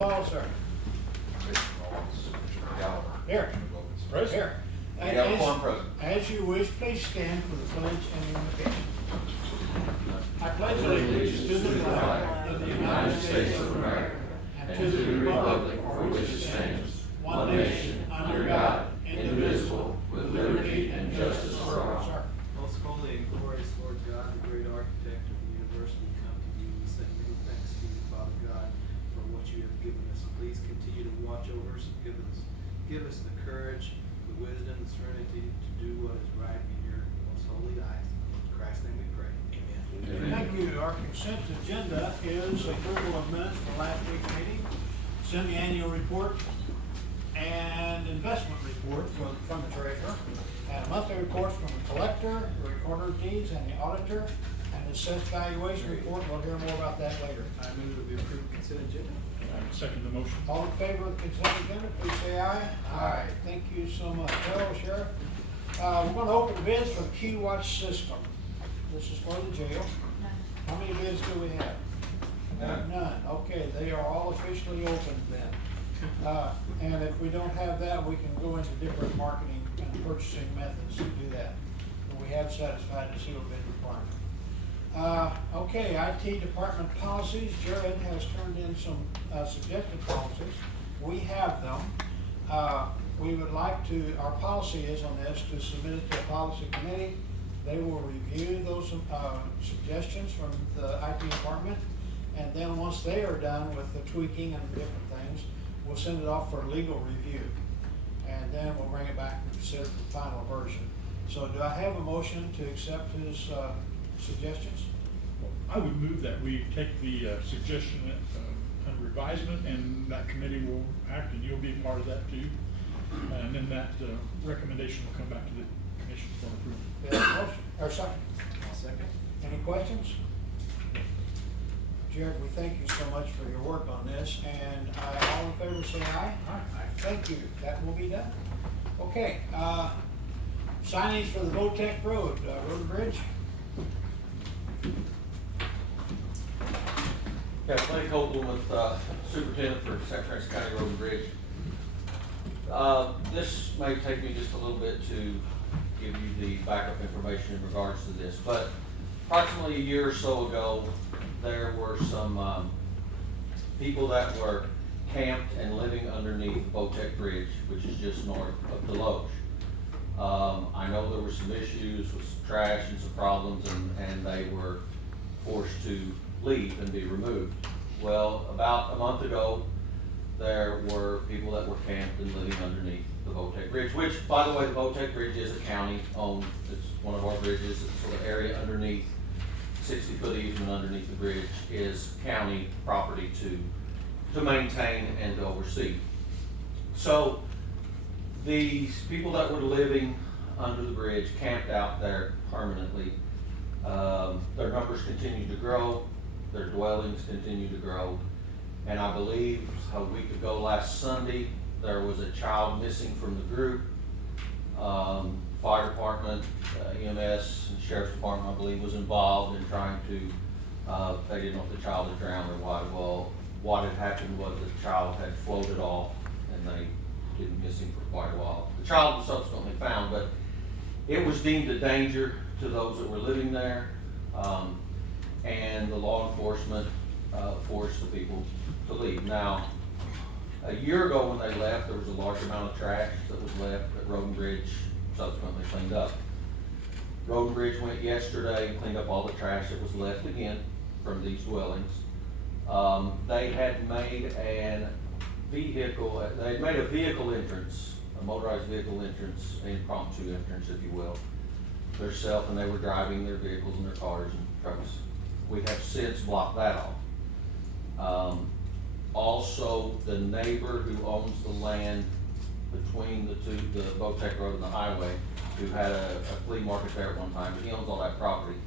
Call, sir. Here. Present. Here. We have one present. As you wish, please stand for the pledge and the invocation. I pledge allegiance to the flag of the United States of America and to the republic for which it stands, one nation, under God, indivisible, with liberty and justice for all. Sir. Most holy and glorious Lord God, the great architect of the universe, we come to you and say many thanks to you, Father God, for what you have given us. Please continue to watch over us and give us the courage, the wisdom, the serenity to do what is right in your most holy eyes. In Christ's name we pray. Amen. Thank you. Our consent agenda is approval of minutes from last week's meeting, semi-annual report, and investment report from the treasurer, and monthly reports from the collector, the recorder of deeds, and the auditor, and the assessed valuation report. We'll hear more about that later. I move that we approve consent agenda. I second the motion. All in favor of the consent agenda, please say aye. Aye. Thank you so much. Hello, Sheriff. We're going to open the bids for the Key Watch system. This is for the jail. How many bids do we have? None. Okay, they are all officially open then. And if we don't have that, we can go into different marketing and purchasing methods to do that. But we have satisfied the sealed bid requirement. Okay, IT department policies. Jared has turned in some suggested policies. We have them. We would like to, our policy is on this, to submit it to a policy committee. They will review those suggestions from the IT department. And then once they are done with the tweaking and different things, we'll send it off for legal review. And then we'll bring it back and consider the final version. So do I have a motion to accept his suggestions? I would move that we take the suggestion under advisement, and that committee will act, and you'll be part of that too. And then that recommendation will come back to the commission for approval. Do you have a motion, or second? I'll second. Any questions? Jared, we thank you so much for your work on this, and all in favor say aye. Aye. Thank you, that will be done. Okay, signage for the Votech Road, road and bridge. Yeah, Clay Copeland with Superintendent for St. Francis County Road and Bridge. This may take me just a little bit to give you the backup information in regards to this, but approximately a year or so ago, there were some people that were camped and living underneath the Votech Bridge, which is just north of Deloge. I know there were some issues with some trash and some problems, and they were forced to leave and be removed. Well, about a month ago, there were people that were camped and living underneath the Votech Bridge, which, by the way, the Votech Bridge is a county-owned, it's one of our bridges, so the area underneath, 60-foot easement underneath the bridge is county property to maintain and to oversee. So these people that were living under the bridge camped out there permanently. Their numbers continue to grow, their dwellings continue to grow, and I believe a week ago last Sunday there was a child missing from the group. Fire department, EMS, and Sheriff's Department, I believe, was involved in trying to, they didn't know if the child had drowned or what. Well, what had happened was the child had floated off and they didn't miss him for quite a while. The child was subsequently found, but it was deemed a danger to those that were living there, and the law enforcement forced the people to leave. Now, a year ago when they left, there was a large amount of trash that was left that Road and Bridge subsequently cleaned up. Road and Bridge went yesterday, cleaned up all the trash that was left again from these dwellings. They had made a vehicle entrance, a motorized vehicle entrance, an impromptu entrance, if you will, themselves, and they were driving their vehicles and their cars and trucks. We have since blocked that off. Also, the neighbor who owns the land between the two, the Votech Road and the highway, who had a flea market there at one time, but he owns all that property,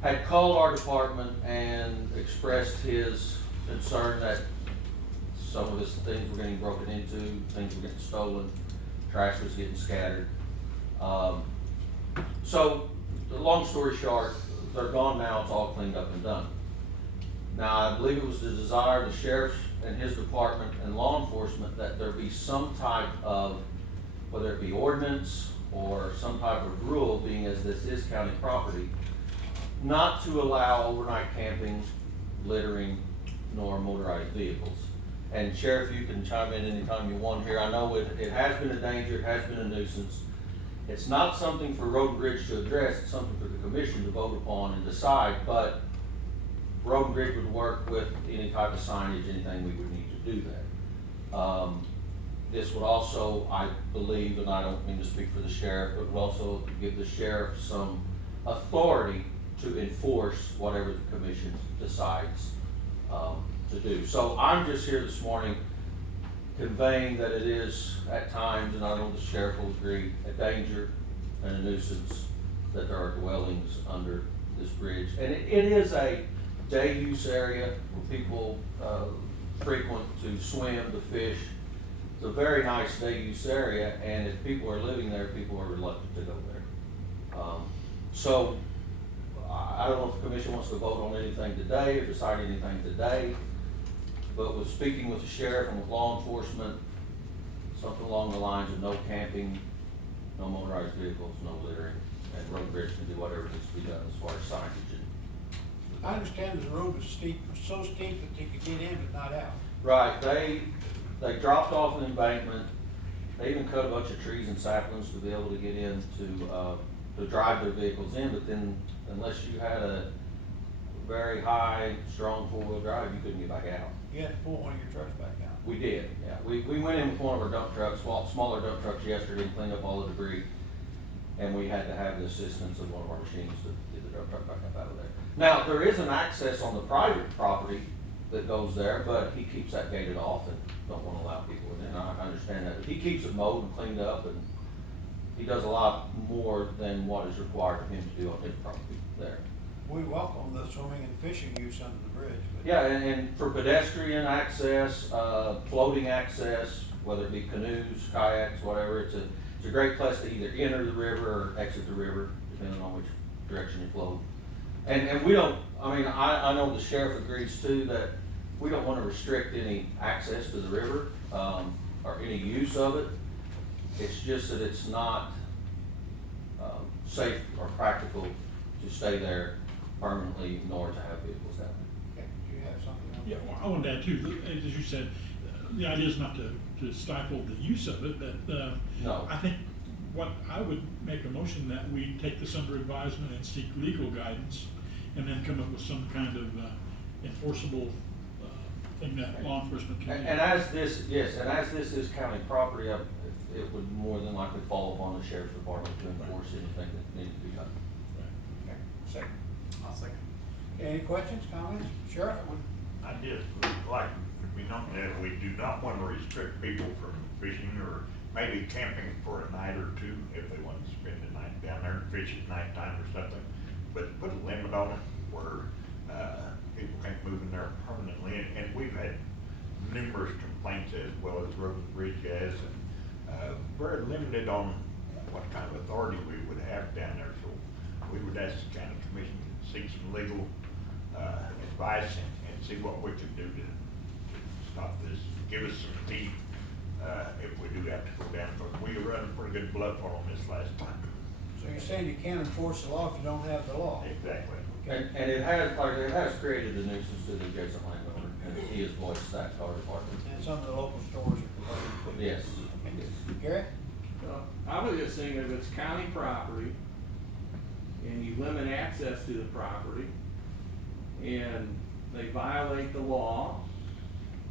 had called our department and expressed his concern that some of his things were getting broken into, things were getting stolen, trash was getting scattered. So, the long story short, they're gone now, it's all cleaned up and done. Now, I believe it was the desire of the sheriff's and his department and law enforcement that there be some type of, whether it be ordinance or some type of rule, being as this is county property, not to allow overnight camping, littering, nor motorized vehicles. And Sheriff, you can chime in anytime you want here. I know it has been a danger, it has been a nuisance. It's not something for Road and Bridge to address, it's something for the commission to vote upon and decide, but Road and Bridge would work with any type of signage, anything we would need to do that. This would also, I believe, and I don't mean to speak for the sheriff, but would also give the sheriff some authority to enforce whatever the commission decides to do. So I'm just here this morning conveying that it is at times, and I know the sheriff will agree, a danger and a nuisance that there are dwellings under this bridge. And it is a day use area where people frequent to swim, to fish. It's a very nice day use area, and if people are living there, people are reluctant to go there. So I don't know if the commission wants to vote on anything today or decide anything today, but with speaking with the sheriff and with law enforcement, something along the lines of no camping, no motorized vehicles, no littering, and Road and Bridge can do whatever needs to be done as far as signage and. I understand the road was steep, so steep that they could get in but not out. Right, they dropped off an embankment, they even cut a bunch of trees and saplings to be able to get in to drive their vehicles in, but then unless you had a very high, strong four-wheel drive, you couldn't get back out. You had to pull one of your trucks back out. We did, yeah. We went in with one of our dump trucks, smaller dump trucks yesterday, and cleaned up all the debris. And we had to have the assistance of one of our machines to get the dump truck back up out of there. Now, there is an access on the private property that goes there, but he keeps that gated off and don't want to allow people in. And I understand that. But he keeps it mowed and cleaned up, and he does a lot more than what is required of him to do on his property there. We welcome the swimming and fishing use under the bridge. But Yeah, and for pedestrian access, floating access, whether it be canoes, kayaks, whatever, it's a great place to either enter the river or exit the river, depending on which direction you float. And we don't, I mean, I know the sheriff agrees too that we don't want to restrict any access to the river, or any use of it. It's just that it's not, safe or practical to stay there permanently, nor to have vehicles down there. okay, do you have something else? Yeah, well, I wanted to add too, as you said, the idea is not to stifle the use of it, but, No. I think what I would make a motion that we take this under advisement and seek legal guidance, and then come up with some kind of enforceable thing that law enforcement can do. And as this, yes, and as this is county property, it would more than likely fall upon the sheriff's department to enforce anything that needs to be done. Okay, second. I'll second. Okay, any questions, comments? Sheriff? I just would like to be known that we do not want to restrict people from fishing or maybe camping for a night or two if they want to spend the night down there and fish at nighttime or something. But put a limit on it where, people can't move in there permanently. And we've had numerous complaints as well as Road and Bridge has, and, very limited on what kind of authority we would have down there. So we would ask the county commission to seek some legal, advice and see what we can do to stop this. Give us some teeth, if we do have to go down, because we run a pretty good bluff on this last time. So you're saying you can't enforce the law if you don't have the law? Exactly. Okay. And it has, like, it has created a nuisance to the adjacent landowner, and he has voiced that to our department. And some of the local stores are complaining. Yes. Gary? I was just saying if it's county property and you limit access to the property and they violate the law,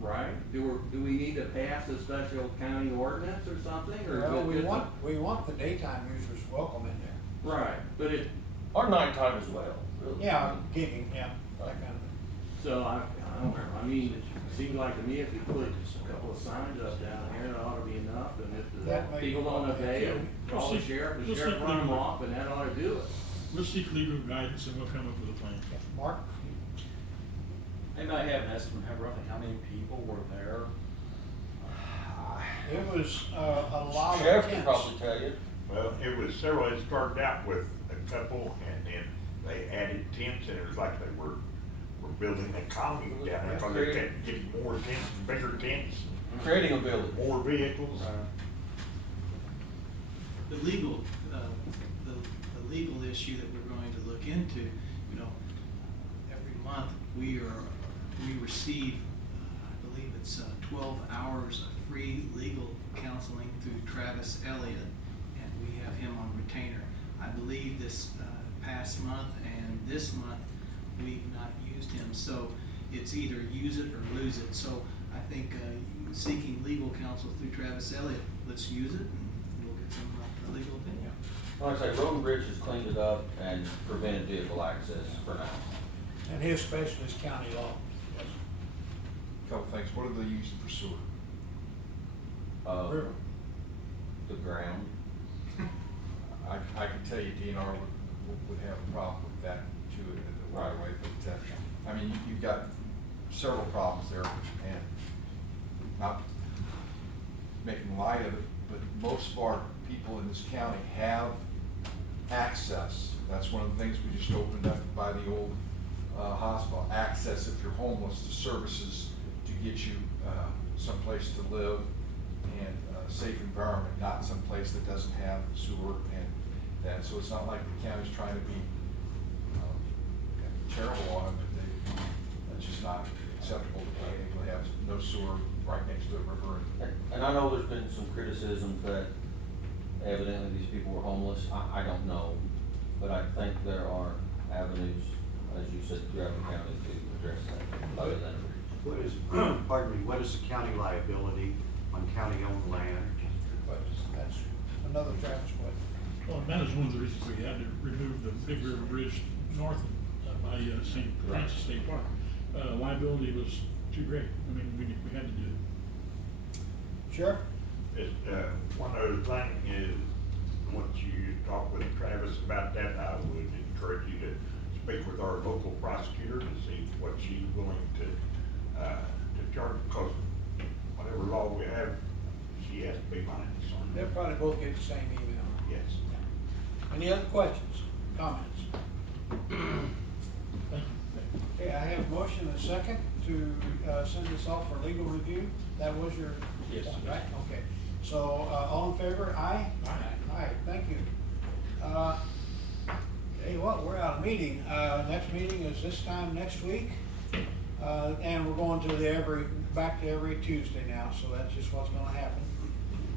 right? Do we need to pass a special county ordinance or something, or? Well, is it just we want the daytime users welcome in there. Right, but it, Or nighttime as well. Yeah, gigging, yeah, that kind of thing. so I don't know, I mean, it seems like to me if you put a couple of signs up down here, that ought to be enough, and if That the may people be don't what they obey do. it, call the sheriff run them off, and that ought to do it. We'll seek legal guidance and we'll come up with a plan. Mark? Anybody have an estimate of roughly how many people were there? It was, a lot of Sheriff can tents. probably tell you. Well, it was several. It started out with a couple, and then they added tents, and it was like they were building a commune down there, cause they kept getting more tents, bigger tents, Creating a building. more vehicles. The legal, the legal issue that we're going to look into, you know, every month we receive, I believe it's 12 hours of free legal counseling through Travis Elliott, and we have him on retainer. I believe this past month and this month, we've not used him, so it's either use it or lose it. So I think seeking legal counsel through Travis Elliott, let's use it and we'll get some legal opinion. Like I say, Road and Bridge has cleaned it up and prevented vehicle access for now. And his specialist county law. Yes. Couple things, what are they using for sewer? River. The ground. I can tell you DNR would have a problem with that too, in the right way, but, I mean, you've got several problems there, and not making light of it, but most of our people in this county have access. That's one of the things we just opened up by the old hospital, access if you're homeless to services to get you someplace to live and a safe environment, not someplace that doesn't have sewer and that. So it's not like the county's trying to be terrible on it, but it's just not acceptable to have no sewer right next to a river. And I know there's been some criticisms that evidently these people were homeless. I don't know, but I think there are avenues, as you said, throughout the county to address that, other than a bridge. What is, pardon me, what is the county liability on county-owned land? But that's another Travis question. Well, and that is one of the reasons we had to remove the Big River Bridge north by St. Francis State Park. Liability was too great. I mean, we had to do it. Sheriff? It's, one other thing is, once you talk with Travis about that, I would encourage you to speak with our local prosecutor to see what she's willing to charge, because whatever law we have, she has to be behind us on They'll that. probably both get the same email. Yes. Any other questions, comments? Thank you. Okay, I have a motion and a second to send this off for legal review. That was your? Yes. Right, okay. So, all in favor, aye? Aye. Aye, thank you. Tell you what, we're out of meeting. Next meeting is this time next week. And we're going to back to every Tuesday now, so that's just what's gonna happen.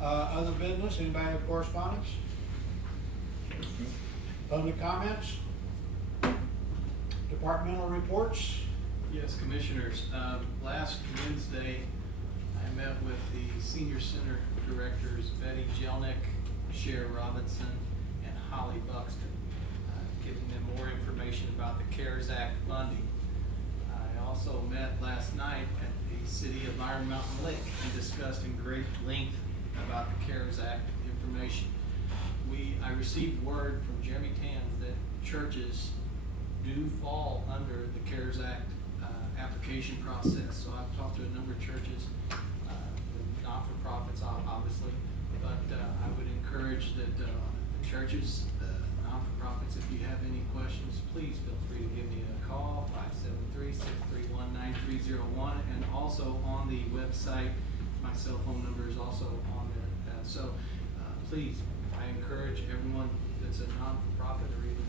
Other business, anybody have correspondence? Public comments? Departmental reports? Yes, Commissioners, last Wednesday, I met with the Senior Center Directors Betty Jelnick, Cher Robinson, and Holly Buxton, giving them more information about the CARES Act funding. I also met last night at the City of Iron Mountain Lake and discussed in great length about the CARES Act information. I received word from Jeremy Tans that churches do fall under the CARES Act application process. So I've talked to a number of churches, not-for-profits obviously, but I would encourage that the churches, not-for-profits, if you have any questions, please feel free to give me a call, 573-631-9301, and also on the website, my cell phone number is also on there. So please, I encourage everyone that's a non-for-profit or even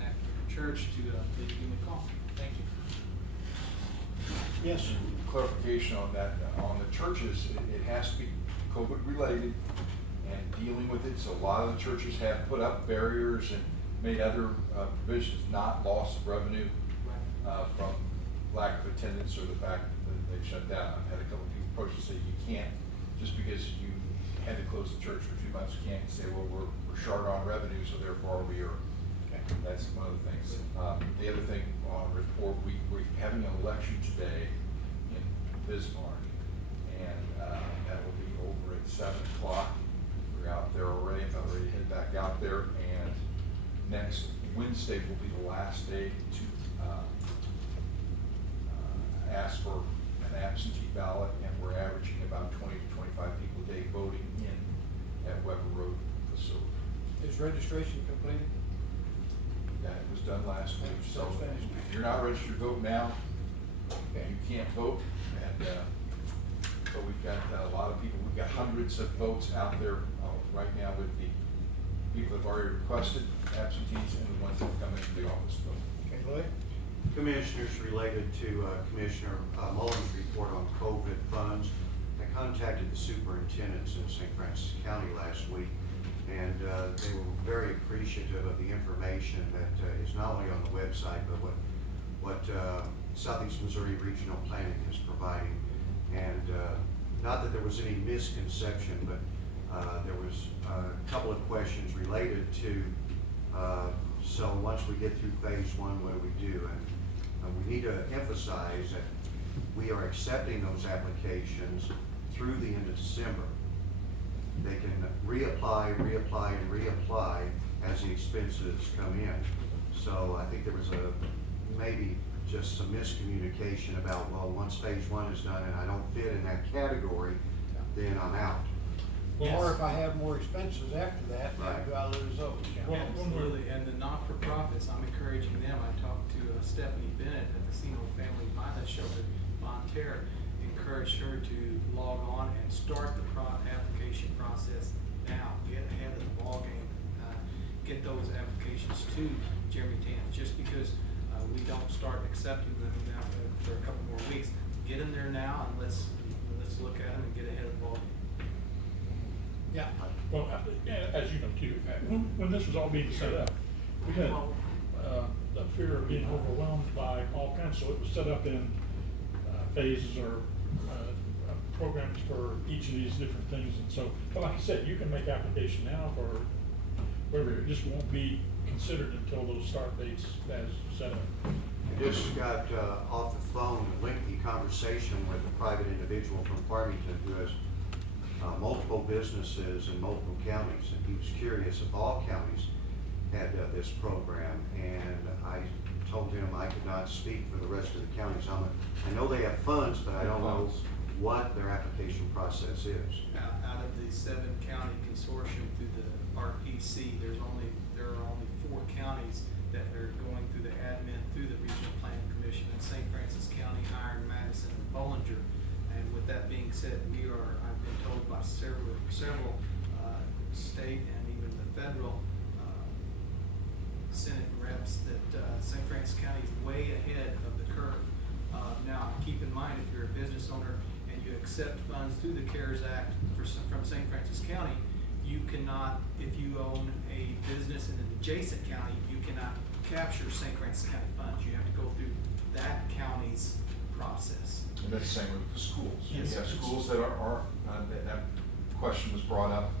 active in a church to please give me a call. Thank you. Yes. Clarification on that, on the churches, it has to be COVID related and dealing with it. So a lot of the churches have put up barriers and made other provisions, not loss of revenue from lack of attendance or the fact that they've shut down. I've had a couple of people approach and say you can't, just because you had to close the church for 2 months, you can't say, well, we're short on revenue, so therefore we are. Okay. That's one of the things. The other thing on report, we're having an election today in Bismarck, and that will be over at 7 o'clock. We're out there already, I've already headed back out there, and next Wednesday will be the last day to ask for an absentee ballot, and we're averaging about 20 to 25 people a day voting in at Weber Road facility. Is registration completed? That was done last week, so That's fast. if you're not registered to vote now, you can't vote, and, but we've got a lot of people, we've got hundreds of votes out there, right now with the people that have already requested absentees and the ones that have come into the office to vote. Okay, Lloyd? Commissioners, related to Commissioner Mullins' report on COVID funds, I contacted the superintendents in St. Francis County last week, and they were very appreciative of the information that is not only on the website, but what Southeast Missouri Regional Planning is providing. And not that there was any misconception, but there was a couple of questions related to, so once we get through phase one, what do we do? And we need to emphasize that we are accepting those applications through the end of December. They can reapply, and reapply as the expenses come in. So I think there was maybe just some miscommunication about, well, once phase one is done and I don't fit in that category, then I'm out. Or if I have more expenses after that, Right. do I lose those? Well, Absolutely, and the not-for-profits, I'm encouraging them. I talked to Stephanie Bennett at the Sino Family Violence Shelter, Bonterra, encouraged her to log on and start the application process now. Get ahead of the ballgame. Get those applications to Jeremy Tans. Just because we don't start accepting them now for a couple more weeks, get them there now and let's look at them and get ahead of the ballgame. Yeah. Well, as you know too, when this was all being set up, we had the fear of being overwhelmed by all kinds, so it was set up in phases or programs for each of these different things. And so, but like I said, you can make application now for whatever, it just won't be considered until those start dates as set up. I just got off the phone, a lengthy conversation with a private individual from Farmington who has multiple businesses in multiple counties, and he was curious if all counties had this program, and I told him I could not speak for the rest of the counties. I know they have funds, but I don't know what their application process is. Out of the 7-county consortium through the RPC, there are only 4 counties that are going through the admin through the Regional Planning Commission. That's St. Francis County, Iron, Madison, and Bollinger. And with that being said, I've been told by several state and even the federal Senate reps that St. Francis County is way ahead of the curve. Now, keep in mind, if you're a business owner and you accept funds through the CARES Act from St. Francis County, you cannot, if you own a business in an adjacent county, you cannot capture St. Francis County funds. You have to go through that county's process. And that's the same with the schools. Yes. You have schools that that question was brought up,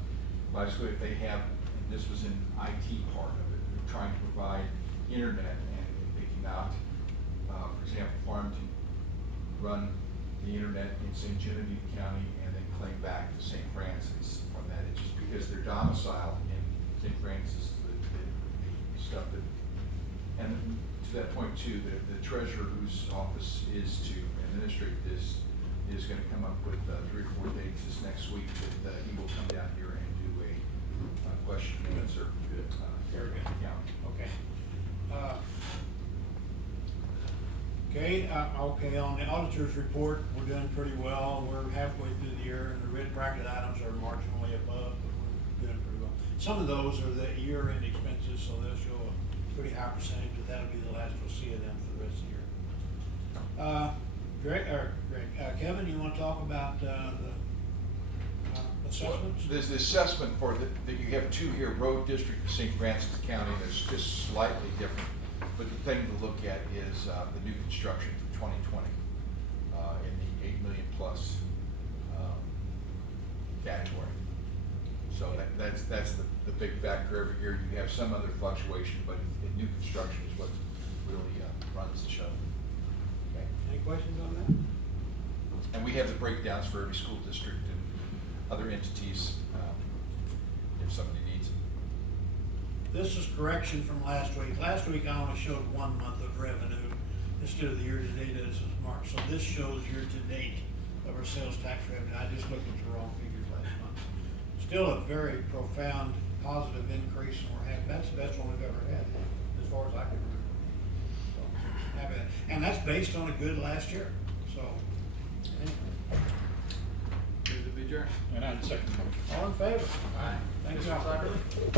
basically if they have, and this was in IT part of it, they're trying to provide internet, and if they cannot, for example, Farmington run the internet in St. Genevieve County and then claim back to St. Francis from that. It's just because they're domiciled in St. Francis, the stuff that, and to that point too, the treasurer whose office is to administrate this is gonna come up with 3 or 4 dates this next week that he will come down here and do a question and answer. Very good. Yeah. Okay. Okay, on the auditor's report, we're doing pretty well. We're halfway through the year, and the red bracket items are marginally above, but we're doing pretty well. Some of those are the year-end expenses, so they'll show a pretty high percentage, but that'll be the last we'll see of them for the rest of the year. Kevin, you want to talk about the assessments? There's the assessment for that you have 2 here, Road District of St. Francis County, that's just slightly different. But the thing to look at is the new construction for 2020 in the 8 million plus category. So that's the big factor every year. You have some other fluctuation, but in new construction is what really runs the show. Okay. Any questions on that? And we have the breakdowns for every school district and other entities if somebody needs it. This is correction from last week. Last week I only showed 1 month of revenue instead of the year-to-date as was marked. So this shows year-to-date of our sales tax revenue. I just looked at the wrong figures last month. Still a very profound positive increase, and we're happy. That's the best one we've ever had as far far as I can remember. So, happy with that. And that's based on a good last year, so. anyway. Move to adjourn. And I'd second the motion. All in favor? Aye. Thanks, Mr. y'all. Clyburn?